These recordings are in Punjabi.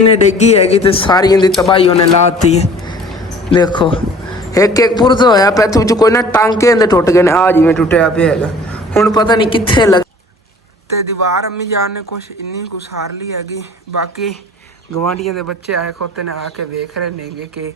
ने डिगी हैगी तो सारियां दी तबाही उन्हें लाती है। देखो एक एक पुरजा होया पे तू कोई ना टांके इंदे टुट गए ने आ जिवें टुटिया पे हैगा हुण पता नहीं कित्थे लग ते दीवार अम्मी जान ने कुछ इन्नी गुसार ली हैगी। बाकी गवांढियां दे बच्चे आए खोते ने आके वेख रहे नेगे कि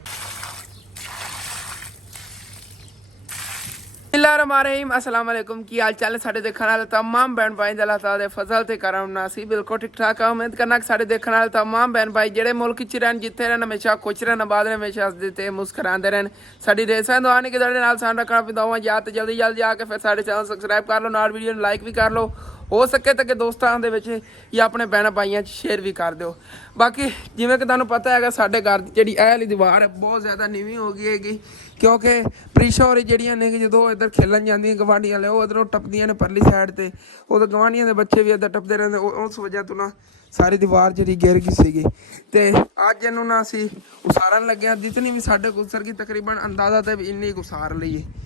अस्सलाम वालेकुम की हाल चाल है साडे देखने वाले तमाम बहन भाई अल्लाह ताला दे फजल ते करम नाल सी बिल्कुल ठीक ठाक है। उम्मीद करना कि साडे देखने वाले तमाम बहन भाई जेड़े मुल्क च रहन जिथे रहन हमेशा खुश रहन आबाद रहन हमेशा हसदे ते मुस्कुरांदे रहन। साडी रेसां दुआ नहीं कि साडे नाल सान रखना पिंदावां या ते जल्दी जल्दी आके फिर साडे चैनल सबसक्राइब कर लो नाल वीडियो नूं लाइक भी कर लो हो सके तो कि दोस्तों दे विच या अपने भैन भाइयों शेयर भी कर दो। बाकी जिवें कि तुहानूं पता है साडे घर दी जिहड़ी एह वाली दीवार है बहुत ज़्यादा नीवीं हो गई हैगी क्योंकि प्रीशा होरी जिहड़ियां ने जो इधर खेलन जांदियां गवांढी वाले वो इधरों टपदियां ने परली साइड ते उधर गवांढियां दे बच्चे भी इधर टपदे रहिंदे उस वजह तो ना सारी दीवार जिहड़ी गिर गई सीगी ते अज इहनूं ना असीं उसारन लगे हां जितनी भी साडे गुसर गई तकरीबन अंदाजा ते भी इन्नी गुसार लई है।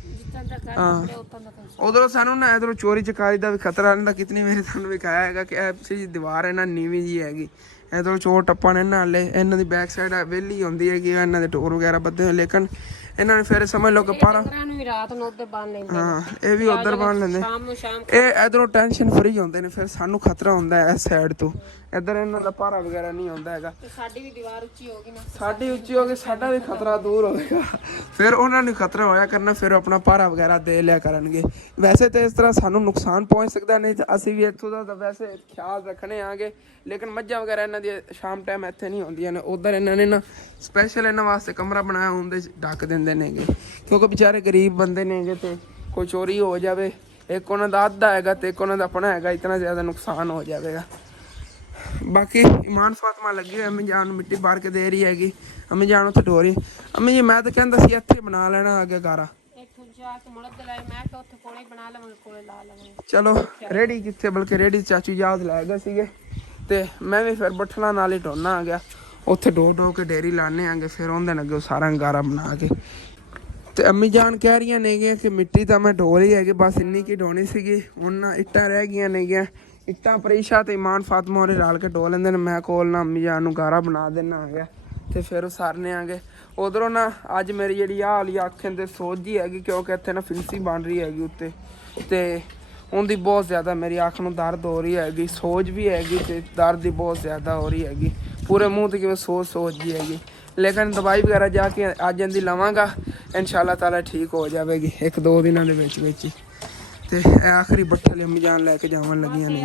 हाँ उधरों सानू ना इधरों चोरी चकारी का भी खतरा रहता कितनी मेरी थानू दिखाया है कि ऐसी दीवार है ना नीवी जी हैगी इधरों चोर टप्पा ने ना हले इन्हों की बैक साइड वेली आती है कि इन्हों के टोर वगैरह बदे हुए लेकिन इन्होंने फिर समझ लो कि पारा हाँ ये भी उधर बन लेंदे ये इधरों टेंशन फ्री होंगे ने फिर सानू खतरा होंदा है इस साइड तो इधर इन्हों का पारा वगैरह नहीं होंदा हैगा साडी उच्ची होगी साडा भी खतरा दूर होगा फिर उन्होंने खतरा होया करना फिर अपना पारा वगैरह दे लिया करनगे। वैसे तो इस तरह सानू नुकसान पहुँच सकता नहीं तो असी भी इत्थों दा वैसे ख्याल रखने आगे लेकिन मज्झां वगैरह इन्हां दी शाम टाइम इत्थे नहीं होंदियां ने उधर इन्होंने ना स्पैशल इन्हां वास्ते कमरा बनाया उंदे ढक देंदे नेगे क्योंकि बेचारे गरीब बंदे नेगे तो कोई चोरी हो जाए एक उन्हां दा अद्धा हैगा तो एक उन्हां दा अपना हैगा इतना ज़्यादा नुकसान हो जाएगा। बाकी ईमान फातिमा लगी हुई अम्मी जान मिट्टी पार के दे रही हैगी अम्मी जान उत्थे ढो रही अम्मी जी मैं तो कहता सी इत्थे बना लेना अगे गारा चलो रेडी कितने बल्कि रेडी चाचू याद लै गए सीगे ते मैं भी फिर बठना नाल ही ढोना आ गया उत्थे ढो ढो के डेरी लाने आगे फिर उन्हें अगे सारा गारा बना के ते अम्मी जान कह रही ने कि मिट्टी तो मैं ढो ली है बस इन्नी की ढोनी सी उन्ना इट्टां रह गई ने इट्टां परीशा तो ईमान फातिमा होरे रल के ढो लेंदे ने मैं कोल ना अम्मी जान नूं गारा बना देना आ गया तो फिर उसारने आगे उधरों ना अज मेरी जी आ वाली अखें तो सोच जी हैगी क्योंकि इतने ना फिंसी बन रही हैगी उत्ते ते उनकी बहुत ज़्यादा मेरी अख नूं दर्द हो रही हैगी सोच भी हैगी ते दर्द भी बहुत ज़्यादा हो रही हैगी पूरे मूँह ते किवें सोच जी हैगी लेकिन दवाई वगैरह जाके अज इनकी लवांगा इंशाअल्लाह ताला ठीक हो जाएगी एक दो दिनों के विच ही ते आखिरी बट्ठल अम्मी जान लैके जावन लगियां ने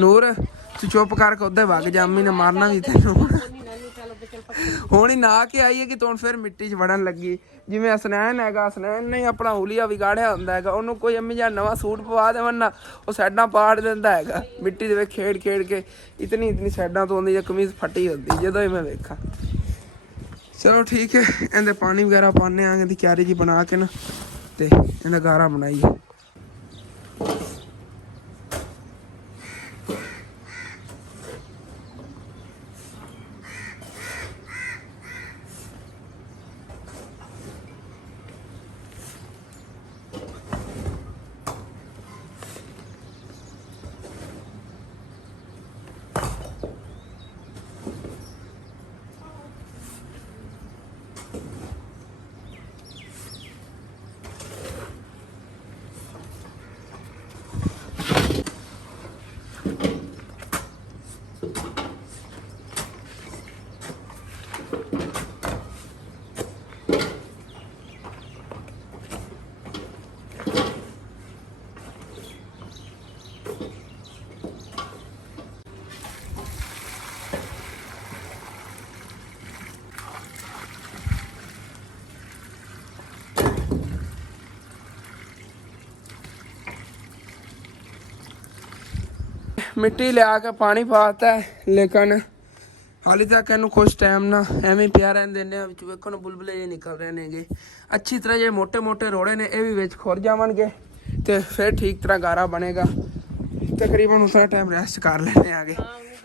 नूर तू चुप करके उधर वग जा अम्मी ने मारना भी तेनों हुण ही ना के आई है कि तू फिर मिट्टी च वड़न लगी जिवें हसनैन हैगा हसनैन ने अपना हुलिया विगाड़िया हुंदा हैगा उन्होंने कोई अम्मी जान नवां सूट पवा देवन ना वो साइडां पाड़ दिंदा हैगा मिट्टी दे खेड़ खेड़ के इतनी साइडां तो आउंदी कमीज फटी होंदी जदों ही मैं वेखा। चलो ठीक है इहदे पानी वगैरह पाने आगे दी क्यारी जी बना के ना ते इहदा गारा बनाइए। मिट्टी लिया के पानी पाता है लेकिन हाली तक इनू कुछ टाइम ना एवं पिया रहन देने वेखो ना बुलबुले जे निकल रहे ने अच्छी तरह जे मोटे मोटे रोड़े ने यह भी खुर जावनगे तो फिर ठीक तरह गारा बनेगा तकरीबन उतना टाइम रेस्ट कर लेने आगे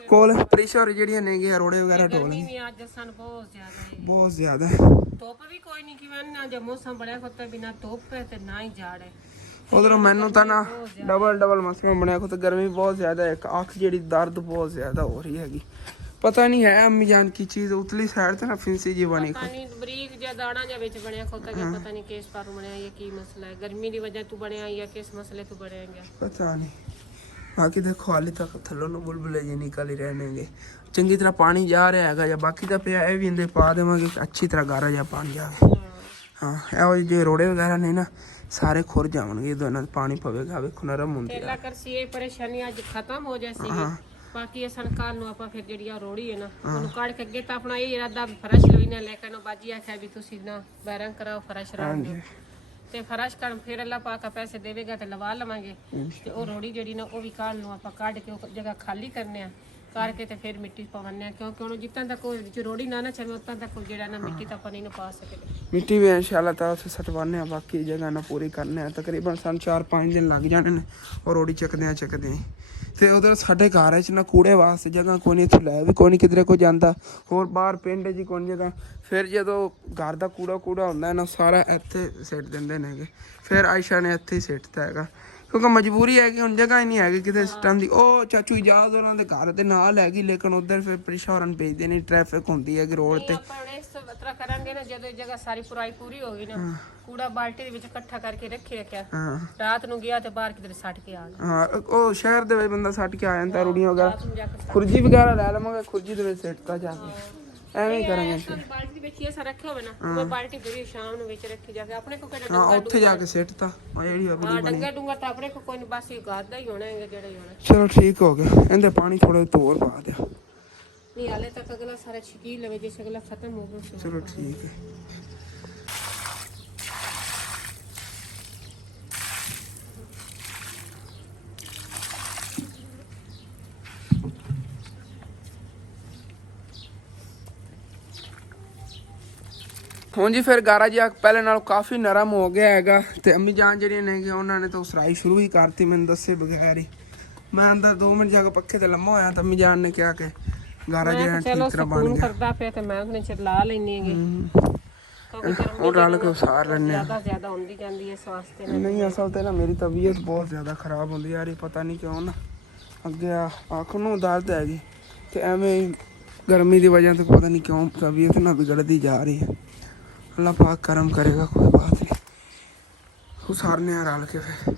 कोल प्रीशा होर जिहड़ियां ने गियां रोड़े वगैरह ढो लेंगे बहुत ज़्यादा धुप भी कोई नहीं कि ना जो मौसम बड़ा होता बिना धुप है ते ना ही जाड़ है उधरों मैनू तो ना डबल मसला बनया खुद गर्मी बहुत ज़्यादा है अख जी दर्द बहुत ज़्यादा हो रही हैगी पता नहीं है अम्मी जान की चीज उतली साइड ते ना फिंसी जी बनी ਪਤਾ ਨਹੀਂ ਬਰੀਕ ਜਿਹਾ ਦਾਣਾ ਜਿਹਾ ਵਿੱਚ ਬਣਿਆ ਖੋਤਾ ਗਿਆ ਪਤਾ ਨਹੀਂ ਕਿਸ ਪਾਰੋਂ ਬਣਿਆ ਇਹ ਕੀ ਮਸਲਾ ਹੈ ਗਰਮੀ ਦੀ ਵਜ੍ਹਾ ਤੋਂ ਬਣਿਆ ਜਾਂ ਕਿਸ ਮਸਲੇ ਤੋਂ ਬਣਿਆ ਗਿਆ पता नहीं बाकी देखो हाली तक थल्लों ਨੂੰ बुलबुले जी निकल ही रहनेंगे ਚੰਗੀ ਤਰ੍ਹਾਂ ਪਾਣੀ ਜਾ ਰਿਹਾ ਹੈਗਾ ਜਾਂ ਬਾਕੀ ਤਾਂ ਪਿਆ ਇਹ ਵੀ ਇੰਦੇ ਪਾ ਦੇਵਾਂਗੇ ਅੱਛੀ ਤਰ੍ਹਾਂ ਗਾਰਾ ਜਿਹਾ ਪਾਣੀ ਜਾਵੇ ਹਾਂ ਇਹੋ ਜਿਹੇ ਰੋੜੇ ਵਗੈਰਾ ਨਹੀਂ ਨਾ ਸਾਰੇ ਖੁਰ ਜਾਣਗੇ ਜਦੋਂ ਇਹਨਾਂ ਪਾਣੀ ਪਵੇਗਾ ਵੇਖੋ ਨਰਮ ਹੁੰਦੀ ਤੇਲਾ ਕਰਸੀ ਇਹ ਪਰੇਸ਼ਾਨੀ ਅੱਜ ਖਤਮ ਹੋ ਜਾਸੀ ਬਾਕੀ ਇਹ ਸੰਕਾਲ ਨੂੰ ਆਪਾਂ ਫਿਰ ਜਿਹੜੀ ਆ ਰੋੜੀ ਹੈ ਨਾ ਉਹਨੂੰ ਕੱਢ ਕੇ ਅੱਗੇ ਤਾਂ ਆਪਣਾ ਇਹ ਇਰਾਦਾ ਫਰਸ਼ ਲਵੀਨਾ ਲੈ ਕੇ ਨਾ ਬਾਜੀ ਆਖਿਆ ਵੀ ਤੁਸੀਂ ਨਾ ਬੈਰੰਗ ਕਰਾਓ ਫਰਸ਼ ਰਾਣ ਦਿਓ ਤੇ ਫਰਸ਼ ਕਰਨ ਫਿਰ ਅੱਲਾ ਪਾਕ ਪੈਸੇ ਦੇਵੇਗਾ ਤੇ ਲਵਾ ਲਵਾਂਗੇ ਤੇ ਉਹ ਰੋੜੀ ਜਿਹੜੀ ਨਾ ਉਹ ਵੀ ਕੱਲ ਨੂੰ ਆਪਾਂ ਕੱਢ ਕੇ ਉਹ ਜਗ੍ਹਾ ਖਾਲੀ ਕਰਨੇ ਆ ਕਰਕੇ ਤੇ ਫਿਰ ਮਿੱਟੀ ਪਵਾਉਂਦੇ ਆ ਕਿਉਂਕਿ ਉਹਨੂੰ ਜਿੱਤਾਂ ਤੱਕ ਉਹ ਵਿੱਚ ਰੋੜੀ ਨਾ ਚਵੇ ਉਤਾਂ ਤੱਕ ਜਿਹੜਾ ਨਾ ਮਿੱਟੀ ਤਾਂ ਆਪਾਂ ਨਹੀਂ ਪਾ ਸਕਦੇ ਮਿੱਟੀ ਵੀ ਇਨਸ਼ਾਅੱਲਾ ਤਾਂ ਉੱਥੇ ਸਟਵਾਨੇ ਆ ਬਾਕੀ ਜਗ੍ਹਾ ਨਾ ਪੂਰੀ ਕਰਨੇ ਆ ਤਕਰੀਬਨ ਸਾਨੂੰ 4-5 ਦਿਨ ਲੱਗ ਜਾਣੇ ਨੇ ਉਹ ਰੋੜੀ ਚੱਕਦੇ ਆ ਤੇ ਉਧਰ ਸਾਡੇ ਘਰ 'ਚ ਨਾ ਕੂੜੇ ਵਾਸਤੇ ਜਗ੍ਹਾ ਕੋਈ ਨਹੀਂ ਇੱਥੇ ਲੈ ਵੀ ਕੋਈ ਨਹੀਂ ਕਿਧਰੇ ਕੋਈ ਜਾਂਦਾ ਹੋਰ ਬਾਹਰ ਪਿੰਡ 'ਚ ਕੋਈ ਜਗ੍ਹਾ ਫਿਰ ਜਦੋਂ ਘਰ ਦਾ ਕੂੜਾ ਹੁੰਦਾ ਨਾ ਸਾਰਾ ਇੱਥੇ ਸਿੱਟ ਦਿੰਦੇ ਨੇਗੇ ਫਿਰ ਆਇਸ਼ਾ ਨੇ ਇੱਥੇ ਹੀ ਸਿੱਟਤਾ ਹੈਗਾ ਕਿਉਂਕਿ ਮਜਬੂਰੀ ਹੈ ਕਿ ਹੁਣ ਜਗ੍ਹਾ ਹੀ ਨਹੀਂ ਹੈਗੀ ਕਿਤੇ ਸਿਸਟਮ ਦੀ ਉਹ ਚਾਚੂ ਇਜਾਜ਼ ਉਹਨਾਂ ਦੇ ਘਰ ਦੇ ਨਾਲ ਹੈਗੀ ਲੇਕਿਨ ਉਧਰ ਫਿਰ ਪ੍ਰਿਸ਼ਾਰਨ ਭੇਜਦੇ ਨੇ ਟ੍ਰੈਫਿਕ ਹੁੰਦੀ ਹੈ ਕਿ ਰੋਡ ਤੇ ਆਪਾਂ ਇਸ ਤਰ੍ਹਾਂ ਕਰਾਂਗੇ ਨਾ ਜਦੋਂ ਜਗ੍ਹਾ ਸਾਰੀ ਪੂਰੀ ਹੋ ਗਈ ਨਾ ਕੂੜਾ ਬਾਲਟੀ ਦੇ ਵਿੱਚ ਇਕੱਠਾ ਕਰਕੇ ਰੱਖਿਆ ਰਾਤ ਨੂੰ ਗਿਆ ਤੇ ਬਾਹਰ ਕਿਧਰੇ ਸੱਟ ਕੇ ਆ ਗਿਆ ਹਾਂ ਉਹ ਸ਼ਹਿਰ ਦੇ ਵਿੱਚ ਬੰਦਾ ਸੱਟ ਕੇ ਆ ਜਾਂਦਾ ਰੂੜੀਆਂ ਵਗੈਰਾ ਖੁਰਜੀ ਵਗੈਰਾ ਲੈ ਲਵਾਂਗੇ ਖੁਰਜੀ ਦੇ ਵਿੱਚ ਸਿੱਟਦਾ ਜਾ ਕੇ ਐਵੇਂ ਹੀ ਕਰਾਂਗੇ ਬਾਲਟੀ ਦੇ ਵਿੱਚ ਇਹ ਸਾਰਾ ਰੱਖਿਆ ਹੋਵੇ ਨਾ ਉਹ ਬਾਲਟੀ ਜਿਹੜੀ ਸ਼ਾਮ ਨੂੰ ਵਿੱਚ ਰੱਖੀ ਜਾ ਕੇ ਆਪਣੇ ਕੋ ਕਿਹੜਾ ਹਾਂ ਉੱਥੇ ਜਾ ਕੇ ਸਿੱਟਤਾ ਉਹ ਜਿਹੜੀ ਆਪਣੀ ਹਾਂ ਡੰਗਾ ਡੂੰਗਾ ਤਾਂ ਆਪਣੇ ਕੋ ਕੋਈ ਨਹੀਂ ਬਸ ਇਹ ਗਾਦ ਦਾ ਹੀ ਹੋਣਾ ਹੈਗਾ ਜਿਹੜਾ ਹੀ ਹੋਣਾ ਚਲੋ ਠੀਕ ਹੋ ਗਿਆ ਇਹਦੇ ਪਾਣੀ ਥੋੜਾ ਹੋਰ ਪਾ ਦਿਆ ਨਹੀਂ ਹਾਲੇ ਤੱਕ ਅਗਲਾ ਸਾਰਾ ਸ਼ਕੀਲ ਲਵੇ ਜੇ ਅਗਲਾ ਖਤਮ ਹੋ ਗਿਆ ਚਲੋ ਠੀਕ ਹੈ ਹੁਣ ਜੀ ਫਿਰ ਗਾਰਾ ਜੀ ਪਹਿਲੇ ਨਾਲੋਂ ਕਾਫੀ ਨਰਮ ਹੋ ਗਿਆ ਹੈਗਾ ਤੇ ਅੰਮੀ ਜਾਨ ਜਿਹੜੀਆਂ ਨੇ ਉਹਨਾਂ ਨੇ ਤਾਂ ਉਸਰਾਈ ਸ਼ੁਰੂ ਹੀ ਕਰਤੀ ਮੈਨੂੰ ਦੱਸੇ ਬਗੈਰ ਹੀ ਮੈਂ ਅੰਦਰ 2 ਮਿੰਟ ਜਾ ਕੇ ਪੱਖੇ ਤੇ ਲੰਮਾ ਹੋਇਆ ਤਾਂ ਅੰਮੀ ਜਾਨ ਨੇ ਕਿਹਾ ਕਿ ਗਾਰਾ ਜਿਹੜਾ ਠੀਕ ਤਰ੍ਹਾਂ ਬਣ ਗਿਆ ਕਰਦਾ ਪਿਆ ਤੇ ਮੈਂ ਉਹਨੇ ਚਿਰ ਲਾ ਲੈਣੀ ਹੈਗੀ ਉਹ ਰਲ ਕੇ ਉਸਾਰ ਲੈਣੇ ਜ਼ਿਆਦਾ ਹੁੰਦੀ ਜਾਂਦੀ ਹੈ ਇਸ ਵਾਸਤੇ ਨਹੀਂ ਅਸਲ ਤੇ ਨਾ ਮੇਰੀ ਤਬੀਅਤ ਬਹੁਤ ਜ਼ਿਆਦਾ ਖਰਾਬ ਹੁੰਦੀ ਯਾਰ ਇਹ ਪਤਾ ਨਹੀਂ ਕਿਉਂ ਨਾ ਅੱਗੇ ਅੱਖ ਨੂੰ ਦਰਦ ਹੈਗੀ ਤੇ ਐਵੇਂ ਗਰਮੀ ਦੀ ਵਜ੍ਹਾ ਤੋਂ ਪਤਾ ਨਹੀਂ ਕਿਉਂ ਤਬੀਅਤ ਨਾ ਵਿਗੜਦੀ ਜਾ ਰਹੀ ਹੈ अल्लाह पाक करम करेगा कोई बात नहीं उसारने रल के फिर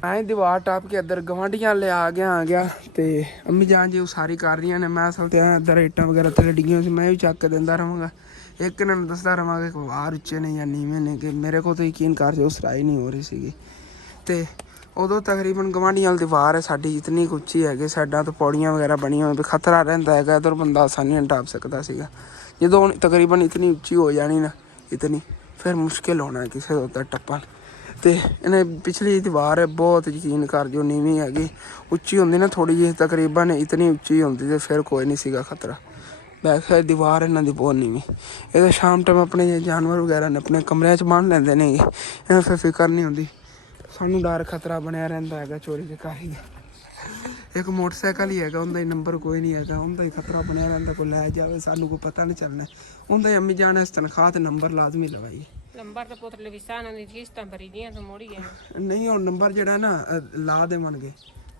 मैं दीवार टाप के अंदर गवांढियां ले आ गया तो अम्मी जान जी उसारी कर रही ने मैं असल तो इधर इट्टां वगैरह थल्ले डिग्गियां सी मैं भी चक के दिंदा रहांगा एक इन्हां नूं दसदा रहांगा कि वार उच्चे ने या नीवें ने कि मेरे को तो यकीन कर जो उसारी नहीं हो रही सीगी ते उदों तकरीबन गवांढियां वाली दीवार है साडी इतनी उच्ची है कि साइडां तो पौड़ियां वगैरह बनियां होई खतरा रहिंदा है इधर बंदा आसानी नाल टाप सकदा सीगा जो तकरीबन इतनी उच्ची हो जानी ना इतनी फिर मुश्किल होना है किसी उधर टप्पन तो इन्हें पिछली दीवार है बहुत यकीन कर जो नीवी हैगी उच्ची होंगी ना थोड़ी जी तकरीबन इतनी उच्ची होंगी तो फिर कोई नहीं सीगा खतरा बैक साइड दीवार इन्हों की बहुत नीवी ये शाम टाइम अपने जानवर वगैरह ने अपने कमरे च बन लेंदे ने इन्हें फिर फिक्र नहीं होंगी सानू डर खतरा बनया रहिंदा है चोरी चकारी का एक मोटरसाइकिल ही है उनका नंबर कोई नहीं है उनका ही खतरा बनया रहिंदा कोई लै जाए सानू कोई पता नहीं चलना उनका अम्मी जाने इस तनख्वाह ते नंबर लाजमी लवाई नंबर तो पुत्र लविसान दी किस्तां भरी दियां तो मोड़ी है नहीं और नंबर जेड़ा ना ला देवणगे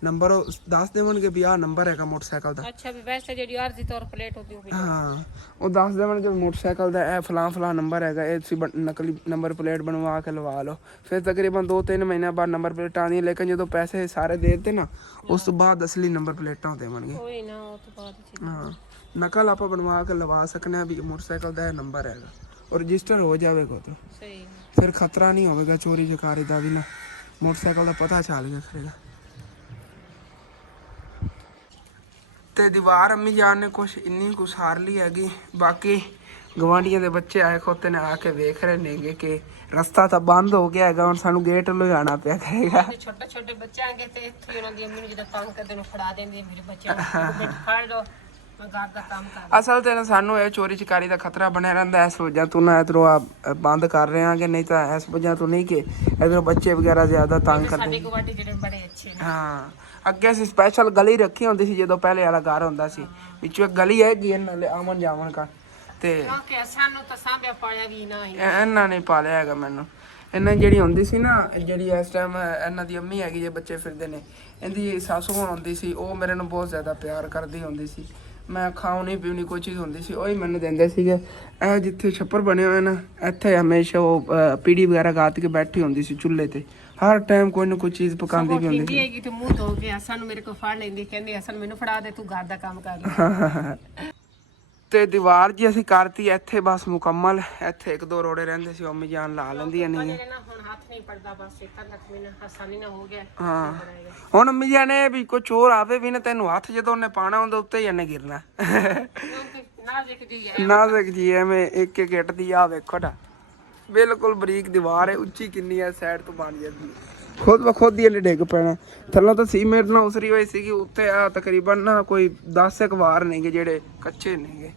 नंबर दस देवणगे भी आ नंबर हैगा मोटरसाइकिल दा अच्छा भी वैसे जेडी अर्जी तौर प्लेट होती है हां वो दस देवणगे मोटरसाइकिल दा ए फलां नंबर हैगा ए सी नकली नंबर प्लेट बनवा के लवा लो फिर तकरीबन 2-3 महीने बाद नंबर प्लेट आनी लेकिन जो पैसे सारे दे देते ना उस तो बाद असली नंबर प्लेटां देवणगे कोई ना वो तो बात हां नकल आप बनवा के लवा सकने भी मोटरसाइकिल दा नंबर हैगा और रजिस्टर हो जाएगा तो सही फिर खतरा नहीं होगा चोरी चकारी का भी ना मोटरसाइकिल का पता चल गया करेगा ते दीवार अम्मी जान ने कुछ इन्नी कुछ हार ली हैगी बाकी गवांढियों के बच्चे आए खोते ने आके वेख रहे नेगे कि रास्ता तो बंद हो गया है और सानू गेट लो आना पिया करेगा छोटे छोटे बच्चे आगे ते इत्थे उन्हां दी अम्मी नूं जद तंग करदे ने फड़ा देंदे मेरे बच्चे बेट फड़ लो मैं घर दा काम कर असल ते सानू ये चोरी चकारी का खतरा बनया रहिंदा इस वजह तो ना इधरों बंद कर रहे हैं कि नहीं तो इस वजह तो नहीं कि इधरों बच्चे वगैरह ज्यादा तंग करते साडे गवांढी जेडे बड़े अच्छे ने हाँ अगे असीं स्पैशल गली रखी होंदी सी जो पहले वाला घर होंदा सी विचों एक गली हैगी आमन जावन का ते क्योंकि सानू तो सांभिया पालिया भी ना ही इन्हां ने पालिया हैगा मैनू इन्हां ਜਿਹੜੀ ਹੁੰਦੀ ਸੀ ਨਾ ਜਿਹੜੀ ਇਸ ਟਾਈਮ ਇਹਨਾਂ ਦੀ ਅੰਮੀ ਹੈਗੀ ਜੇ ਬੱਚੇ ਫਿਰਦੇ ਨੇ ਇਹਦੀ ਸਾਸੂ ਹੋਣ ਹੁੰਦੀ ਸੀ ਉਹ ਮੇਰੇ ਨੂੰ ਬਹੁਤ ਜ਼ਿਆਦਾ ਪਿਆਰ ਕਰਦੀ ਹੁੰਦੀ ਸੀ ਮੈਂ ਖਾਣੀ ਪੀਣੀ ਕੋਈ ਚੀਜ਼ ਹੁੰਦੀ ਸੀ ਉਹੀ ਮੈਨੂੰ ਦਿੰਦੇ ਸੀਗੇ। ਇਹ ਜਿੱਥੇ ਛੱਪਰ ਬਣੇ ਹੋਏ ਨਾ ਇੱਥੇ ਹਮੇਸ਼ਾ ਉਹ ਪੀੜੀ ਵਗੈਰਾ ਗਾਤ ਕੇ ਬੈਠੀ ਹੁੰਦੀ ਸੀ ਚੁੱਲ੍ਹੇ ਤੇ, ਹਰ ਟਾਈਮ ਕੋਈ ਨਾ ਕੋਈ ਚੀਜ਼ ਪਕਾਉਂਦੀ ਵੀ ਹੁੰਦੀ ਸੀ। ਹੈਗੀ ਤੇ ਮੂੰਹ ਧੋ ਕੇ ਹਸਨ ਨੂੰ ਮੇਰੇ ਕੋਲ ਫੜ ਲੈਂਦੀ, ਕਹਿੰਦੀ ਹਸਨ ਮੈਨੂੰ ਫੜਾ ਦੇ, ਤੂੰ ਘਰ ਦਾ ਕੰਮ ਕਰ ਲੈ। ਤੇ ਦੀਵਾਰ ਜੀ ਅਸੀਂ ਕਰਤੀ ਇੱਥੇ ਬਸ ਮੁਕੰਮਲ। ਇੱਥੇ 1-2 ਰੋੜੇ ਰਹਿੰਦੇ ਸੀ, ਅੰਮੀ ਜਾਨ ਲਾ ਲੈਂਦੀਆਂ ਨਹੀਂ। ਹੁਣ ਹੱਥ ਨਹੀਂ ਪੜਦਾ, ਬਸ ਇੱਕ ਲੱਖ ਮਹੀਨਾ ਆਸਾਨੀ ਨਾਲ ਹੋ ਗਿਆ। ਹਾਂ ਹੁਣ ਅੰਮੀ ਜਾਨ ਨੇ ਵੀ ਕੋਈ ਚੋਰ ਆਵੇ ਵੀ ਨਾ ਤੈਨੂੰ ਹੱਥ ਜਦੋਂ ਉਹਨੇ ਪਾਣਾ ਹੁੰਦਾ ਉੱਤੇ ਹੀ ਇਹਨੇ ਗਿਰਨਾ। ਨਾਜ਼ੁਕ ਜੀ ਐਵੇਂ ਇੱਕ ਇੱਕ ਇੱਟ ਦੀ ਆ ਵੇਖੋ ਨਾ, ਬਿਲਕੁਲ ਬਰੀਕ ਦੀਵਾਰ ਹੈ, ਉੱਚੀ ਕਿੰਨੀ ਹੈ, ਸਾਈਡ ਤੋਂ ਬਣ ਜਾਂਦੀ ਖੁਦ ਬ ਖੁਦ ਹੀ ਇਹਨੇ ਡਿੱਗ ਪੈਣਾ। ਥੱਲੋਂ ਤਾਂ ਸੀਮੈਂਟ ਨਾਲ ਉਸਰੀ ਹੋਈ ਸੀਗੀ, ਉੱਤੇ ਆ ਤਕਰੀਬਨ ਨਾ ਕੋਈ 10 ਕੁ ਵਾਰ ਨੇਗੇ ਜਿਹੜੇ ਕੱਚੇ ਨੇਗੇ।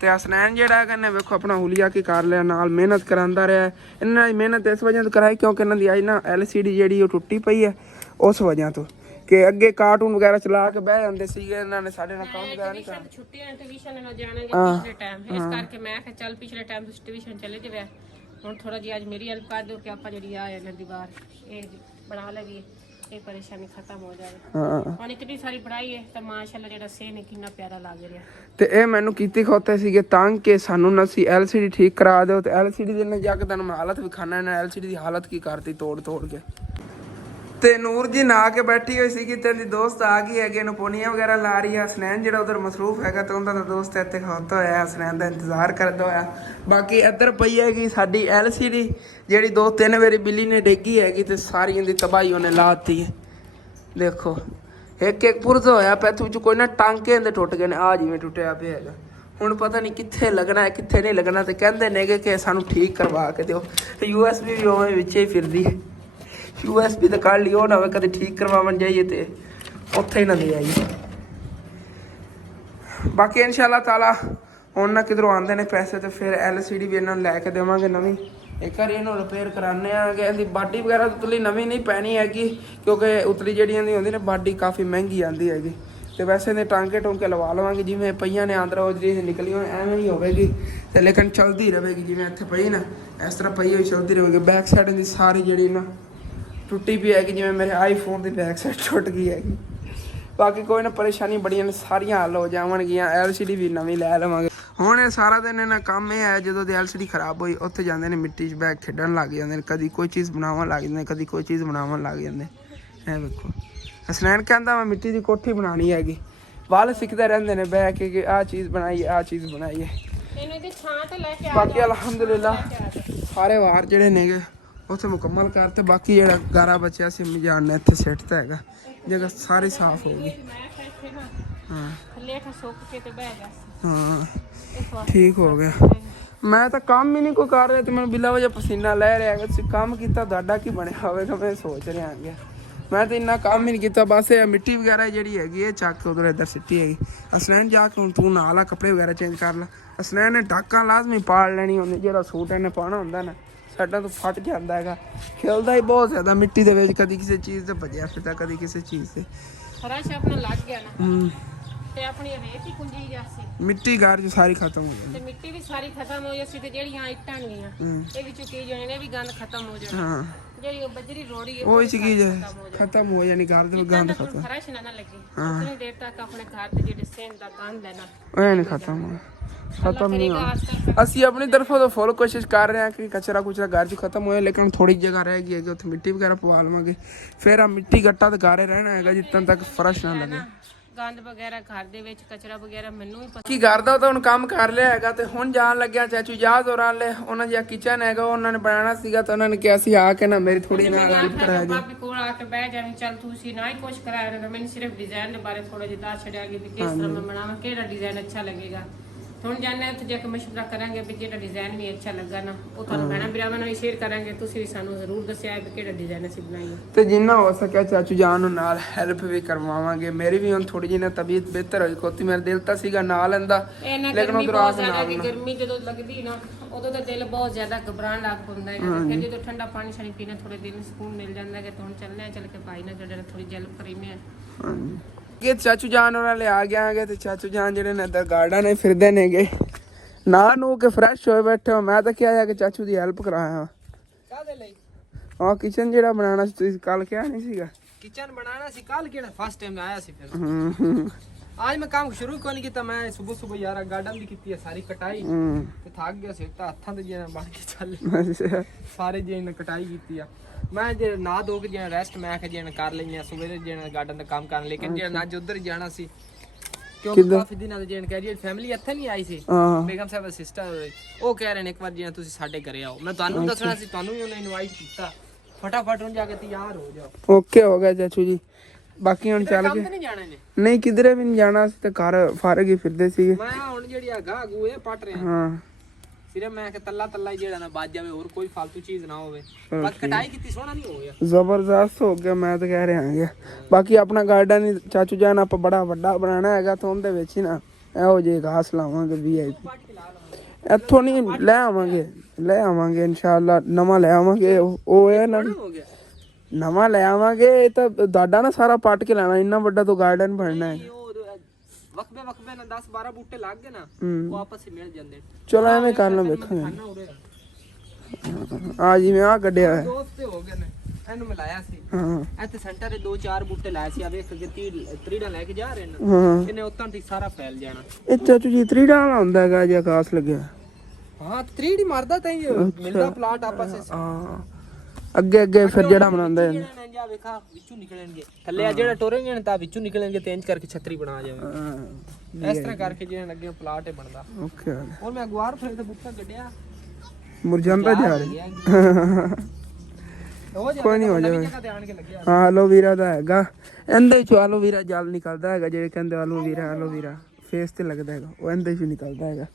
ਤੇ ਹਸਨੈਨ ਜਿਹੜਾ ਹੈਗਾ ਨੇ ਵੇਖੋ ਆਪਣਾ ਹੁਲੀਆ ਕੀ ਕਰ ਲਿਆ, ਨਾਲ ਮਿਹਨਤ ਕਰਾਂਦਾ ਰਿਹਾ। ਇਹਨਾਂ ਦੀ ਮਿਹਨਤ ਇਸ ਵਜ੍ਹਾ ਤੋਂ ਕਰਾਈ ਕਿਉਂਕਿ ਇਹਨਾਂ ਦੀ ਆਈ ਨਾ LCD ਜਿਹੜੀ ਉਹ ਟੁੱਟੀ ਪਈ ਹੈ, ਉਸ ਵਜ੍ਹਾ ਤੋਂ ਕਿ ਅੱਗੇ ਕਾਰਟੂਨ ਵਗੈਰਾ ਚਲਾ ਕੇ ਬਹਿ ਜਾਂਦੇ ਸੀਗੇ, ਇਹਨਾਂ ਨੇ ਸਾਡੇ ਨਾਲ ਕੰਮ ਵਗੈਰਾ ਨਹੀਂ ਕਰਨਾ। ਛੁੱਟੀਆਂ ਟਿਊਸ਼ਨ ਨਾਲ ਜਾਣਾਂਗੇ ਪਿਛਲੇ ਟਾਈਮ, ਇਸ ਕਰਕੇ ਮੈਂ ਕਿਹਾ ਚੱਲ ਪਿਛਲੇ ਟਾਈਮ ਤੁਸੀਂ ਟਿਊਸ਼ਨ ਚਲੇ ਜਾਵੇ, ਹੁਣ ਥੋੜਾ ਜਿਹਾ ਅੱਜ ਮੇਰੀ ਹੈਲਪ ਕਰ ਦਿਓ ਕਿ ਆਪਾਂ ਜਿਹੜੀ ਆ ਇਹਨਾਂ ਦੀਵਾਰ ਇਹ ਬਣਾ ਲਈਏ, ਇਹ ਪਰੇਸ਼ਾਨੀ ਖਤਮ ਹੋ ਜਾਵੇ। ਹੁਣ ਇਤਨੀ ਸਾਰੀ ਪੜਾਈ ਹੈ ਤਾਂ ਮਾਸ਼ਾਅੱਲਾ ਜਿਹੜਾ ਸੇ ਨੇ ਕਿੰਨਾ ਪਿਆਰਾ ਲੱਗ ਰਿਹਾ। ਤੇ ਇਹ ਮੈਨੂੰ ਕੀਤੀ ਖੋਤੇ ਸੀਗੇ ਤੰਗ ਕਿ ਸਾਨੂੰ ਨਾ ਸੀ LCD ਠੀਕ ਕਰਾ ਦਿਓ, ਤੇ LCD ਦੇ ਨਾਲ ਜਾ ਕੇ ਤੁਹਾਨੂੰ ਮੈਂ ਹਾਲਤ ਵਿਖਾਣਾ, ਇਹਨਾਂ LCD ਦੀ ਹਾਲਤ ਕੀ ਕਰਤੀ ਤੋੜ ਕੇ। ਤੇ ਨੂਰ ਜੀ ਨਹਾ ਕੇ ਬੈਠੀ ਹੋਈ ਸੀਗੀ ਤੇ ਇਹਦੀ ਦੋਸਤ ਆ ਗਈ ਹੈਗੀ, ਇਹਨੂੰ ਪੋਨੀਆਂ ਵਗੈਰਾ ਲਾ ਰਹੀ ਹੈ। ਹਸਨੈਨ ਜਿਹੜਾ ਉਧਰ ਮਸਰੂਫ ਹੈਗਾ ਤੇ ਉਹਦਾ ਦੋਸਤ ਇੱਥੇ ਖਲੋਤਾ ਹੋਇਆ, ਹਸਨੈਨ ਦਾ ਇੰਤਜ਼ਾਰ ਕਰਦਾ ਹੋਇਆ। ਬਾਕੀ ਇੱਧਰ ਪਈ ਹੈਗੀ ਸਾਡੀ LCD ਜਿਹੜੀ 2-3 ਵਾਰੀ ਬਿੱਲੀ ਨੇ ਡੇਗੀ ਹੈਗੀ ਤੇ ਸਾਰੀ ਦੀ ਤਬਾਹੀ ਉਹਨੇ ਲਾਤੀ ਹੈ। ਦੇਖੋ ਇੱਕ ਪੁਰਜ਼ਾ ਹੋਇਆ ਪਿਆ, ਤੂੰ ਚ ਕੋਈ ਨਾ ਟਾਂਕੇ ਇਹਦੇ ਟੁੱਟ ਗਏ ਨੇ, ਆ ਜਿਵੇਂ ਟੁੱਟਿਆ ਪਿਆ ਹੈਗਾ। ਹੁਣ ਪਤਾ ਨਹੀਂ ਕਿੱਥੇ ਲੱਗਣਾ ਹੈ ਕਿੱਥੇ ਨਹੀਂ ਲੱਗਣਾ, ਤੇ ਕਹਿੰਦੇ ਨੇਗੇ ਕਿ ਸਾਨੂੰ ਠੀਕ ਕਰਵਾ ਕੇ ਦਿਓ। USB ਵੀ ਉਵੇਂ ਵਿੱਚ ਹੀ ਫਿਰਦੀ ਹੈ, USB ਤਾਂ ਕੱਢ ਲਈ, ਉਹ ਨਾ ਹੋਵੇ ਕਦੇ ਠੀਕ ਕਰਵਾਉਣ ਜਾਈਏ ਤੇ ਉੱਥੇ ਹੀ ਨਾ ਦੇ ਆਈਏ। ਬਾਕੀ ਇਨਸ਼ਾਅੱਲਾ ਤਾਲਾ ਹੁਣ ਨਾ ਕਿਧਰੋਂ ਆਉਂਦੇ ਨੇ ਪੈਸੇ ਤੇ ਫਿਰ LCD ਵੀ ਇਹਨਾਂ ਨੂੰ ਲੈ ਕੇ ਦੇਵਾਂਗੇ ਨਵੀਂ। ਇੱਕ ਵਾਰੀ ਇਹਨੂੰ ਰਿਪੇਅਰ ਕਰਾਉਂਦੇ ਆ ਕਿ ਇਹਦੀ ਬਾਡੀ ਵਗੈਰਾ ਉਤਲੀ ਨਵੀਂ ਨਹੀਂ ਪੈਣੀ ਹੈਗੀ, ਕਿਉਂਕਿ ਉਤਲੀ ਜਿਹੜੀ ਇਹਦੀ ਹੁੰਦੀ ਨਾ ਬਾਡੀ ਕਾਫੀ ਮਹਿੰਗੀ ਆਉਂਦੀ ਹੈਗੀ। ਤੇ ਵੈਸੇ ਨੇ ਟਾਂਕੇ ਟੋਂਕੇ ਲਵਾ ਲਵਾਂਗੇ, ਜਿਵੇਂ ਪਈਆਂ ਨੇ ਆਂਦਰਾ ਜਿਹੜੀ ਨਿਕਲੀ ਹੋਈ ਐਵੇਂ ਹੀ ਹੋਵੇਗੀ, ਤੇ ਲੇਕਿਨ ਚਲਦੀ ਰਹੇਗੀ ਜਿਵੇਂ ਇੱਥੇ ਪਈ ਨਾ ਇਸ ਤਰ੍ਹਾਂ ਪਈ ਹੋਈ ਚਲਦੀ ਰਹੇਗੀ। ਬੈਕ ਸਾਈਡ ਦੀ ਸਾਰੀ ਜਿਹੜੀ ਨਾ ਟੁੱਟੀ ਪਈ ਹੈਗੀ, ਜਿਵੇਂ ਮੇਰੇ iPhone ਦੀ ਬੈਕ ਸਾਈਡ ਟੁੱਟ ਗਈ ਹੈਗੀ। ਬਾਕੀ ਕੋਈ ਨਾ ਪਰੇਸ਼ਾਨੀ ਬੜੀਆਂ ਨੇ, ਸਾਰੀਆਂ ਹੱਲ ਹੋ ਜਾਵਣਗੀਆਂ। LCD ਵੀ ਨਵੀਂ ਲੈ ਲਵਾਂਗੇ। ਹੁਣ ਇਹ ਸਾਰਾ ਦਿਨ ਇਹਨਾਂ ਕੰਮ ਇਹ ਹੈ, ਜਦੋਂ ਦੀ LCD ਖਰਾਬ ਹੋਈ ਉੱਥੇ ਜਾਂਦੇ ਨੇ ਮਿੱਟੀ 'ਚ ਬੈਗ ਖੇਡਣ ਲੱਗ ਜਾਂਦੇ ਨੇ, ਕਦੀ ਕੋਈ ਚੀਜ਼ ਬਣਾਉਣ ਲੱਗ ਜਾਂਦੇ, ਕਦੀ ਕੋਈ ਚੀਜ਼ ਬਣਾਉਣ ਲੱਗ ਜਾਂਦੇ। ਇਹ ਵੇਖੋ ਹਸਨੈਨ ਕਹਿੰਦਾ ਮੈਂ ਮਿੱਟੀ ਦੀ ਕੋਠੀ ਬਣਾਉਣੀ ਹੈਗੀ, ਵੱਲ ਸਿੱਖਦੇ ਰਹਿੰਦੇ ਨੇ ਬਹਿ ਕੇ ਕਿ ਆਹ ਚੀਜ਼ ਬਣਾਈਏ ਆਹ ਚੀਜ਼ ਬਣਾਈਏ। ਬਾਕੀ ਅਲਹਮਦੁਲਿਲਾ ਸਾਰੇ ਵਾਰ ਜਿਹੜੇ ਨੇਗੇ ਉੱਥੇ ਮੁਕੰਮਲ ਕਰਤੇ। ਬਾਕੀ ਜਿਹੜਾ ਗਾਰਾ ਬਚਿਆ ਸੀ ਅੰਮੀ ਜਾਨ ਨੇ ਇੱਥੇ ਸਿੱਟ ਤਾਂ ਹੈਗਾ, ਜਗ੍ਹਾ ਸਾਰੀ ਸਾਫ਼ ਹੋ ਗਈ। ਹਾਂ ਠੀਕ ਹੋ ਗਿਆ। ਮੈਂ ਤਾਂ ਕੰਮ ਹੀ ਨਹੀਂ ਕੋਈ ਕਰ ਰਿਹਾ ਤੇ ਮੈਨੂੰ ਬਿਲਾ ਵਜਾ ਪਸੀਨਾ ਲੈ ਰਿਹਾ ਹੈਗਾ। ਤੁਸੀਂ ਕੰਮ ਕੀਤਾ ਤੁਹਾਡਾ ਕੀ ਬਣਿਆ ਹੋਵੇਗਾ ਮੈਂ ਸੋਚ ਰਿਹਾ ਹਾਂ। ਮੈਂ ਤਾਂ ਇੰਨਾ ਕੰਮ ਹੀ ਨਹੀਂ ਕੀਤਾ, ਬਸ ਇਹ ਮਿੱਟੀ ਵਗੈਰਾ ਜਿਹੜੀ ਹੈਗੀ ਇਹ ਚੱਕ ਕੇ ਉਧਰ ਇੱਧਰ ਸਿੱਟੀ ਹੈਗੀ। ਹਸਨੈਨ ਜਾ ਕੇ ਹੁਣ ਤੂੰ ਨਾਲ ਆ ਕੱਪੜੇ ਵਗੈਰਾ ਚੇਂਜ ਕਰ ਲੈ। ਹਸਨੈਨ ਨੇ ਡਾਕਾਂ ਲਾਜ਼ਮੀ ਪਾੜ ਲੈਣੀ ਹੁੰਦੀ, ਜਿਹੜਾ ਸੂਟ ਇਹਨੇ ਪਾਉਣਾ ਹੁੰਦਾ ਨਾ ਸਾਡਾ ਤੋਂ ਫਟ ਜਾਂਦਾ ਹੈਗਾ। ਖਿਲਦਾ ਹੀ ਬਹੁਤ ਜ਼ਿਆਦਾ ਮਿੱਟੀ ਦੇ ਵਿੱਚ, ਕਦੀ ਕਿਸੇ ਚੀਜ਼ ਤੇ ਭੱਜਿਆ ਫਿਰਦਾ ਕਦੀ ਕਿਸੇ ਚੀਜ਼ ਤੇ। ਫਰਸ਼ ਆਪਣਾ ਲੱਗ ਗਿਆ ਨਾ ਤੇ ਆਪਣੀ ਰੇਤ ਹੀ ਕੁੰਜੀ ਜਾਸੀ, ਮਿੱਟੀ ਘਰ 'ਚ ਸਾਰੀ ਖਤਮ ਹੋ ਜਾਂਦੀ ਤੇ ਮਿੱਟੀ ਵੀ ਸਾਰੀ ਖਤਮ ਹੋ ਜਾਸੀ, ਤੇ ਜਿਹੜੀਆਂ ਇੱਟਾਂ ਗਈਆਂ ਇਹ ਵੀ ਚੁੱਕੀ ਜਾਣੇ ਨੇ, ਵੀ ਗੰਦ ਖਤਮ ਹੋ ਜਾਣਾ। ਹਾਂ ਜਿਹੜੀ ਉਹ ਬਜਰੀ ਰੋੜੀ ਹੈ ਉਹ ਚੀਜ਼ ਖਤਮ ਹੋ ਜਾਣੀ, ਘਰ ਦੇ ਗੰਦ ਖਤਮ। ਫਰਸ਼ ਨਾ ਲੱਗੇ ਉਤਨੀ ਦੇਰ ਤੱਕ ਆਪਣੇ ਘਰ ਦੇ ਜਿਹੜੇ ਸੇਨ ਦਾ ਗੰਦ ਹੈ ਨਾ ਉਹ ਨਹੀਂ ਖਤਮ ਨਹੀਂ ਹੋਣਾ। ਅਸੀਂ ਆਪਣੀ ਤਰਫੋਂ ਤੋਂ ਫੁੱਲ ਕੋਸ਼ਿਸ਼ ਕਰ ਰਹੇ ਹਾਂ ਕਿ ਕਚਰਾ ਕੁਚਰਾ ਘਰ 'ਚ ਖਤਮ ਹੋਏ, ਲੇਕਿਨ ਥੋੜੀ ਜਗ੍ਹਾ ਰਹਿ ਗਈ ਹੈਗੀ, ਉੱਥੇ ਮਿੱਟੀ ਵਗੈਰਾ ਪਵਾ ਲਵਾਂਗੇ। ਫਿਰ ਆ ਮਿੱਟੀ ਗੱਟਾ ਤੇ ਗਾਰੇ ਰਹਿਣਾ ਹੈਗਾ ਜਿੱਤਨ ਤੱਕ ਫਰਸ਼ ਨਾ ਲੱਗੇ। ਗੰਦ ਵਗੈਰਾ ਘਰ ਦੇ ਵਿੱਚ ਕਚਰਾ ਵਗੈਰਾ ਮੈਨੂੰ ਵੀ ਪਤਾ ਕੀ ਕਰਦਾ ਤਾਂ ਹੁਣ ਕੰਮ ਕਰ ਲਿਆ ਹੈਗਾ, ਤੇ ਹੁਣ ਜਾਣ ਲੱਗਿਆ ਚਾਚੂ ਯਾਦ ਹੋਰਾਂ ਲੈ ਉਹਨਾਂ ਦਾ ਕਿਚਨ ਹੈਗਾ ਉਹਨਾਂ ਨੇ ਬਣਾਉਣਾ ਸੀਗਾ, ਤਾਂ ਉਹਨਾਂ ਨੇ ਕਿਹਾ ਸੀ ਆ ਕੇ ਨਾ ਮੇਰੀ ਥੋੜੀ ਨਾਲ ਹੈਲਪ ਕਰਾ ਦੇ। ਭਾਬੀ ਕੋਲ ਆ ਕੇ ਬਹਿ ਜਾਣੀ, ਚੱਲ ਤੁਸੀਂ ਨਾ ਹੀ ਕੁਛ ਕਰਾਇਆ ਨਾ, ਮੈਨੂੰ ਸਿਰਫ ਡਿਜ਼ਾਈਨ ਦੇ ਬਾਰੇ ਥੋੜਾ ਜਿਹਾ ਦੱਸ ਛੱਡਿਆ ਕਿ ਕਿਸ ਤਰ੍ਹਾਂ ਮੈਂ ਬਣਾਵਾਂ, ਕਿਹੜਾ ਡਿਜ਼ਾਈਨ ਅੱਛਾ ਲੱਗੇਗਾ। ਹੁਣ ਜਾਣੇ ਉੱਥੇ ਜਾ ਕੇ ਮਸ਼ਵਰਾ ਕਰਾਂਗੇ ਵੀ ਜਿਹੜਾ ਡਿਜ਼ਾਈਨ ਵੀ ਅੱਛਾ ਲੱਗਾ ਨਾ ਉਹ ਤੁਹਾਨੂੰ ਭੈਣਾਂ ਭਰਾਵਾਂ ਨਾਲ ਵੀ ਸ਼ੇਅਰ ਕਰਾਂਗੇ। ਤੁਸੀਂ ਵੀ ਸਾਨੂੰ ਜ਼ਰੂਰ ਦੱਸਿਆ ਵੀ ਕਿਹੜਾ ਡਿਜ਼ਾਈਨ ਅਸੀਂ ਬਣਾਈਏ, ਤੇ ਜਿੰਨਾ ਹੋ ਸਕਿਆ ਚਾਚੂ ਜਾਨ ਨੂੰ ਨਾਲ ਹੈਲਪ ਵੀ ਕਰਵਾਵਾਂਗੇ। ਮੇਰੀ ਵੀ ਹੁਣ ਥੋੜੀ ਜਿਹੀ ਨਾ ਤਬੀਅਤ ਬਿਹਤਰ ਹੋਈ, ਕੋਤੀ ਮੇਰਾ ਦਿਲ ਤਾਂ ਸੀਗਾ ਨਾਲ ਲੈਂਦਾ, ਲੇਕਿਨ ਉਧਰ ਆ ਕੇ ਨਾਲ ਗਰਮੀ ਜਦੋਂ ਲੱਗਦੀ ਨਾ ਉਦੋਂ ਤਾਂ ਦਿਲ ਬਹੁਤ ਜ਼ਿਆਦਾ ਘਬਰਾਉਣ ਲੱਗ ਪੈਂਦਾ ਹੈ। ਫਿਰ ਜਦੋਂ ਠੰਡਾ ਪਾਣੀ ਛਾਣੀ ਪੀਣਾ ਥੋੜੇ ਦਿਨ ਸਕੂਨ ਮਿਲ ਜਾਂਦਾ ਹੈ। ਹੁਣ ਚੱਲਨੇ ਆ, ਚੱਲ ਕੇ ਭਾਈ ਨਾਲ ਜਿਹੜਾ ਥੋੜੀ ਜੈਲਪ ਕਰੀਨੇ ਆ। ਕਿ ਚਾਚੂ ਜਾਨ ਉਹਨਾਂ ਲੈ ਆ ਗਿਆ ਹੈਗੇ, ਤੇ ਚਾਚੂ ਜਾਨ ਜਿਹੜੇ ਨੇ ਇੱਧਰ ਗਾਰਡਨ ਨੇ ਫਿਰਦੇ ਨੇਗੇ ਨਾ ਨੂੰ ਕੇ ਫਰੈਸ਼ ਹੋਏ ਬੈਠੇ ਹੋ। ਮੈਂ ਤਾਂ ਕਿਹਾ ਜਾ ਕਿ ਚਾਚੂ ਦੀ ਹੈਲਪ ਕਰਾਇਆ ਕਾਹਦੇ ਲਈ? ਹਾਂ ਕਿਚਨ ਜਿਹੜਾ ਬਣਾਉਣਾ ਸੀ ਤੁਸੀਂ ਕੱਲ ਕਿਹਾ ਨਹੀਂ ਸੀਗਾ? ਕਿਚਨ ਬਣਾਉਣਾ ਸੀ ਕੱਲ, ਕਿਹੜਾ ਫਸਟ ਟਾਈਮ ਆਇਆ ਸੀ ਫਿਰ आज मैं काम शुरू को नहीं किया, मैं सुबह सुबह यार गार्डन भी की है सारी कटाई ते थक गया सी तो हत्थां ते जे बाकी चल ਅੱਛਾ सारे जे कटाई की है। मैं जे ना दो के जे रेस्ट मैं आखे जे कर लेने सवेरे जे गार्डन का काम करन, लेकिन जे ना उधर जाना सी क्योंकि काफी दिन जे कह रही फैमिली ਇੱਥੇ ਨਹੀਂ ਆਈ ਸੀ ਬੇਗਮ ਸਾਹਿਬ ਦਾ ਸਿਸਟਰ, ਉਹ ਕਹਿ ਰਹੇ ਨੇ ਇੱਕ ਵਾਰ ਜੇ ਤੁਸੀਂ ਸਾਡੇ ਘਰੇ ਆਓ। ਮੈਂ ਤੁਹਾਨੂੰ ਦੱਸਣਾ ਸੀ, ਤੁਹਾਨੂੰ ਵੀ ਉਹਨੇ ਇਨਵਾਈਟ ਕੀਤਾ, ਫਟਾਫਟ ਹੁਣ ਜਾ ਕੇ ਤਿਆਰ ਹੋ ਜਾਓ। ਓਕੇ ਹੋ ਗਿਆ ਚਾਚੂ ਜੀ। ਬਾਕੀ ਹੁਣ ਚੱਲ ਕੰਮ ਕੇ ਤੇ ਨਹੀਂ ਜਾਣਾ ਨੇ? ਨਹੀਂ ਕਿਧਰੇ ਵੀ ਨਹੀਂ ਜਾਣਾ ਸੀ ਤੇ ਘਰ ਫਾਰਗ ਹੀ ਫਿਰਦੇ ਸੀਗੇ। ਮੈਂ ਹੁਣ ਜਿਹੜੀ ਆ ਗਾਹ ਗੂਏ ਪਟ ਰਿਹਾ ਹਾਂ ਸਿਰਫ ਮੈਂ ਕਿ ਤੱਲਾ ਤੱਲਾ ਜਿਹੜਾ ਨਾ ਵੱਜ ਜਾਵੇ, ਹੋਰ ਕੋਈ ਫालतू ਚੀਜ਼ ਨਾ ਹੋਵੇ। ਬਸ ਕਟਾਈ ਕੀਤੀ ਸੋਹਣਾ ਨਹੀਂ ਹੋ ਗਿਆ, ਜ਼ਬਰਦਸਤ ਹੋ ਗਿਆ। ਮੈਂ ਤਾਂ ਕਹਿ ਰਿਹਾ ਹਾਂ ਬਾਕੀ ਆਪਣਾ ਗਾਰਡਨ ਹੀ ਚਾਚੂ ਜਾਨ ਆਪਾਂ ਬੜਾ ਵੱਡਾ ਬਣਾਉਣਾ ਹੈਗਾ ਤਾਂ ਉਹਦੇ ਵਿੱਚ ਹੀ ਨਾ ਇਹੋ ਜਿਹੇ ਘਾਸ ਲਾਵਾਂਗੇ VIP। ਇੱਥੋਂ ਨਹੀਂ ਲੈ ਆਵਾਂਗੇ ਇਨਸ਼ਾਅੱਲਾ, ਨਵਾਂ ਲੈ ਆਵਾਂਗੇ। ਉਹ ਹੈ ਨਾ ਹੋ ਗਿਆ ਨਵਾਂ ਲੈ ਆਵਾਂਗੇ। ਇਹ ਤਾਂ ਦਾਦਾ ਨਾ ਸਾਰਾ ਪੱਟ ਕੇ ਲੈਣਾ, ਇੰਨਾ ਵੱਡਾ ਤੋਂ ਗਾਰਡਨ ਬਣਨਾ ਹੈ। ਵਕਬੇ ਵਕਬੇ ਨਾਲ 10 12 ਬੂਟੇ ਲੱਗ ਗਏ ਨਾ, ਉਹ ਆਪਸ ਵਿੱਚ ਮਿਲ ਜਾਂਦੇ। ਚਲੋ ਐਵੇਂ ਕਰ ਲਾਂ, ਵੇਖਾਂਗੇ। ਆ ਜਿਵੇਂ ਆ ਕੱਢਿਆ ਹੈ ਦੋਸਤ ਹੋ ਗਏ ਨੇ, ਇਹਨੂੰ ਮਿਲਾਇਆ ਸੀ। ਹਾਂ ਇੱਥੇ ਸੈਂਟਰ ਦੇ 2-4 ਬੂਟੇ ਲਾਏ ਸੀ, ਆ ਵੇਖ ਕੇ ਤਰੀੜਾ ਲੈ ਕੇ ਜਾ ਰਹੇ ਨੇ, ਹਾਂ ਇਹਨੇ ਉਤਾਂ ਤੱਕ ਸਾਰਾ ਫੈਲ ਜਾਣਾ। ਇਹ ਚਾਚੂ ਜੀ 3 ਵਾਲਾ ਹੁੰਦਾ ਹੈਗਾ ਜਾਂ ਘਾਸ ਲੱਗਿਆ? ਹਾਂ 3D ਮਾਰਦਾ ਤਾਂ ਮਿਲਦਾ ਪਲਾਟ ਆਪਸ ਵਿੱਚ। ਹਾਂ ਅੱਗੇ ਅੱਗੇ ਫਿਰ ਜਿਹੜਾ ਬਣਾਉਂਦਾ ਹੈ ਜਾ ਵੇਖਾ ਵਿੱਚੋਂ ਨਿਕਲਣਗੇ ਥੱਲੇ, ਆ ਜਿਹੜਾ ਟੋਰੇਂਗੇ ਨੇ ਤਾਂ ਵਿੱਚੋਂ ਨਿਕਲਣਗੇ ਤੇ ਇੰਜ ਕਰਕੇ ਛਤਰੀ ਬਣਾ ਜਾਵੇ। ਇਸ ਤਰ੍ਹਾਂ ਕਰਕੇ ਜਿਹੜਾ ਲੱਗੇ ਪਲਾਟ ਹੀ ਬਣਦਾ। ਓਕੇ ਹੁਣ ਮੈਂ ਅਗਵਾਰ ਫਰੇ ਤੇ ਬੂਟਾ ਗੱਡਿਆ ਮੁਰਝਾਂਦਾ ਜਾ ਰਿਹਾ। ਕੋਈ ਨਹੀਂ ਹੋ ਜਾਵੇ ਜਗ੍ਹਾ ਤੇ ਆਣ ਕੇ ਲੱਗਿਆ। ਹਾਂ ਐਲੋਵੀਰਾ ਦਾ ਹੈਗਾ, ਇਹਦੇ ਚੋਂ ਐਲੋਵੀਰਾ ਜਲ ਨਿਕਲਦਾ ਹੈਗਾ, ਜਿਹੜੇ ਕਹਿੰਦੇ ਐਲੋਵੀਰਾ ਫੇਸ ਤੇ ਲੱਗਦਾ ਹੈਗਾ, ਉਹ ਇਹਦੇ ਚੋਂ ਨਿਕਲਦਾ ਹੈਗਾ।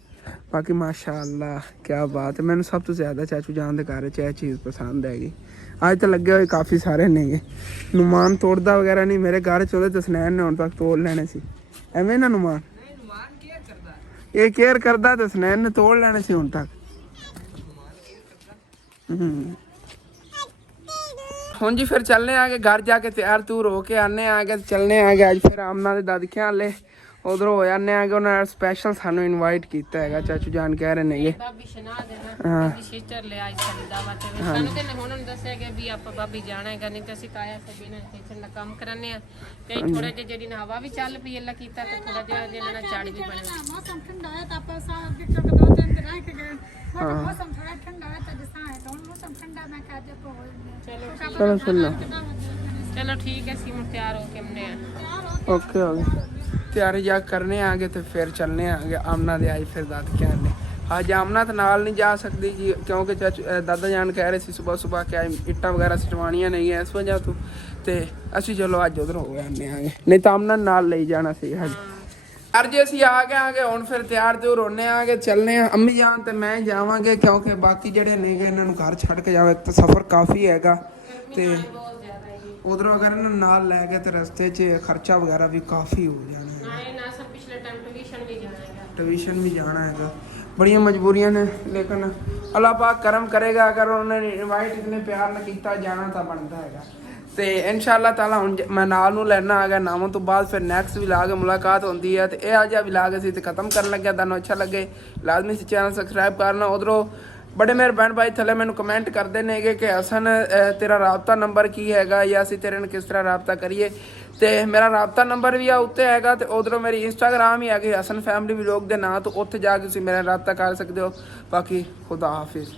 ਬਾਕੀ ਮਾਸ਼ਾਅੱਲਾ ਕੀ ਬਾਤ ਹੈ। ਮੈਨੂੰ ਸਭ ਤੋਂ ਜ਼ਿਆਦਾ ਚਾਚੂ ਜਾਨ ਦੇ ਘਰ 'ਚ ਇਹ ਚੀਜ਼ ਪਸੰਦ ਹੈਗੀ। ਅੱਜ ਤਾਂ ਲੱਗੇ ਹੋਏ ਕਾਫੀ ਸਾਰੇ ਨੇਗੇ। ਨੁਮਾਨ ਤੋੜਦਾ ਵਗੈਰਾ ਨਹੀਂ, ਮੇਰੇ ਘਰ 'ਚ ਉਹਦੇ ਤਸਨੈਨ ਨੇ ਹੁਣ ਤੱਕ ਤੋੜ ਲੈਣੇ ਸੀ। ਐਵੇਂ ਨਾ ਨੁਮਾਨ ਇਹ ਕੇਅਰ ਕਰਦਾ, ਤਸਨੈਨ ਨੇ ਤੋੜ ਲੈਣੇ ਸੀ ਹੁਣ ਤੱਕ। ਹੁਣ ਜੀ ਫਿਰ ਚੱਲਨੇ ਆਗੇ ਘਰ ਜਾ ਕੇ ਤਿਆਰ ਤੂਰ ਹੋ ਕੇ ਆਨੇ ਆਗੇ, ਚੱਲਨੇ ਆਗੇ ਅੱਜ ਫਿਰ ਆਮਨਾ ਦੇ ਦਾਦਕਿਆਂ ਵਾਲੇ ਉਧਰੋਂ ਹੋ ਜਾਂਦੇ ਆਗੇ। ਉਹਨਾਂ ਨੇ ਸਪੈਸ਼ਲ ਸਾਨੂੰ ਇਨਵਾਈਟ ਕੀਤਾ ਹੈਗਾ, ਚਾਚੂ ਜਾਨ ਕਹਿ ਰਹੇ ਨੇਗੇ। ਬਾਬੀ ਸ਼ਨਾ ਦੇ ਨਾ ਦੀ ਸਿਸਟਰ ਲੈ ਆਈ ਸਾਡੀ ਦਾਵਤ ਤੇ, ਸਾਨੂੰ ਤੇ ਹੁਣ ਉਹਨੂੰ ਦੱਸਿਆ ਗਿਆ ਵੀ ਆਪਾਂ ਬਾਬੀ ਜਾਣਾ ਹੈਗਾ, ਨਹੀਂ ਤੇ ਅਸੀਂ ਤਾਇਆ ਸਭੀ ਨਾਲ ਕਿਚਨ ਦਾ ਕੰਮ ਕਰਾਨੇ ਆ ਤੇ ਥੋੜਾ ਜਿਹਾ ਜਿਹੜੀ ਨਾ ਹਵਾ ਵੀ ਚੱਲ ਪਈ ਅੱਲਾ ਕੀਤਾ ਤੇ ਥੋੜਾ ਜਿਹਾ ਜਿਹੜਾ ਨਾ ਝਾੜ ਵੀ ਬਣਿਆ। ਮੌਸਮ ਠੰਡਾ ਹੈ ਤਾਂ ਆਪਾਂ ਸਾਹ ਵਿੱਚੋਂ 2-3 ਦਿਨ ਰਹਿ ਕੇ ਗਏ। ਮੌਸਮ ਥੋੜਾ ਠੰਡਾ ਹੈ ਤਾਂ ਜਿਸਾਂ ਹੈ ਤਾਂ ਹੁਣ ਮੌਸਮ ਠੰਡਾ ਮੈਂ ਕਿਹਾ ਜੱਪ ਹੋ ਜਾਂਦਾ। ਚਲੋ ਸੁਣ ਚਲੋ ਠੀਕ ਹੈ, ਅਸੀਂ ਹੁਣ ਤਿਆਰ ਹੋ ਕੇ ਆਉਂਦੇ ਆ। ਓਕੇ ਹੋ ਗਿਆ। ਤਿਆਰੀ ਜਾ ਕਰਨੇ ਆਗੇ ਤੇ ਫਿਰ ਚੱਲਨੇ ਆਗੇ ਆਮਨਾ ਦੇ ਆਈ ਫਿਰ ਦਾਦਕਿਆਂ ਨੇ। ਅੱਜ ਆਮਨਾ ਤਾਂ ਨਾਲ ਨਹੀਂ ਜਾ ਸਕਦੀ ਜੀ, ਕਿਉਂਕਿ ਚਾਚੂ ਦਾਦਾ ਜਾਨ ਕਹਿ ਰਹੇ ਸੀ ਸਵੇਰ ਕਿ ਇੱਟਾਂ ਵਗੈਰਾ ਸਟਵਾਉਣੀਆਂ ਨਹੀਂ ਹੈ ਇਸ ਵਜ੍ਹਾ ਤੋਂ, ਤੇ ਅਸੀਂ ਚਲੋ ਅੱਜ ਉਧਰ ਹੋ ਜਾਂਦੇ ਆਗੇ, ਨਹੀਂ ਤਾਂ ਆਮਨਾ ਨਾਲ ਲਈ ਜਾਣਾ ਸੀ ਅੱਜ। ਯਾਰ ਜੀ ਅਸੀਂ ਆ ਗਏ ਹੁਣ ਫਿਰ ਤਿਆਰ ਤਿਉਰ ਹੋਣੇ ਆਗੇ, ਚੱਲਨੇ ਆ। ਅੰਮੀ ਜਾਨ ਤੇ ਮੈਂ ਜਾਵਾਂਗੇ ਕਿਉਂਕਿ ਬਾਕੀ ਜਿਹੜੇ ਨੇਗੇ ਇਹਨਾਂ ਨੂੰ ਘਰ ਛੱਡ ਕੇ ਜਾਵੇ ਤਾਂ ਸਫ਼ਰ ਕਾਫੀ ਹੈਗਾ, ਤੇ ਉਧਰੋਂ ਅਗਰ ਇਹਨਾਂ ਨੂੰ ਨਾਲ ਲੈ ਗਏ ਤੇ ਰਸਤੇ 'ਚ ਖਰਚਾ ਵਗੈਰਾ ਵੀ ਕਾਫੀ ਹੋ ਜਾਣਾ ਹੈ। ट्यूशन भी जाना है, बड़िया मजबूरियां ने, लेकिन अल्लाह पाक करम करेगा। अगर उन्होंने इनवाइट इतने प्यार ने किया जाना तो बनता है। तो इंशाअल्लाह ताला हुण मैं नाल नूं लैना आ गया। नामों तो बाद फिर नैक्सट विलाग मुलाकात होती है। तो यह अजा विलाग असीं ते खत्म करन लगे। तुहानूं अच्छा लगे लाजमी से चैनल सबसक्राइब करना। उधरों बड़े मेरे भैन भाई थले मैनू कमेंट करते हैं कि हसन तेरा राबता नंबर की हैगा या असीं तेरे नाल किस तरह राबता करिए। तो मेरा राबता नंबर भी आ उत्ते हैगा, तो उधरों मेरी इंस्टाग्राम ही है हसन फैमिली व्लॉग के नाम, तो उत्थे जाके तुसीं मेरे राबता कर सकते हो। बाकी खुदा हाफिज़।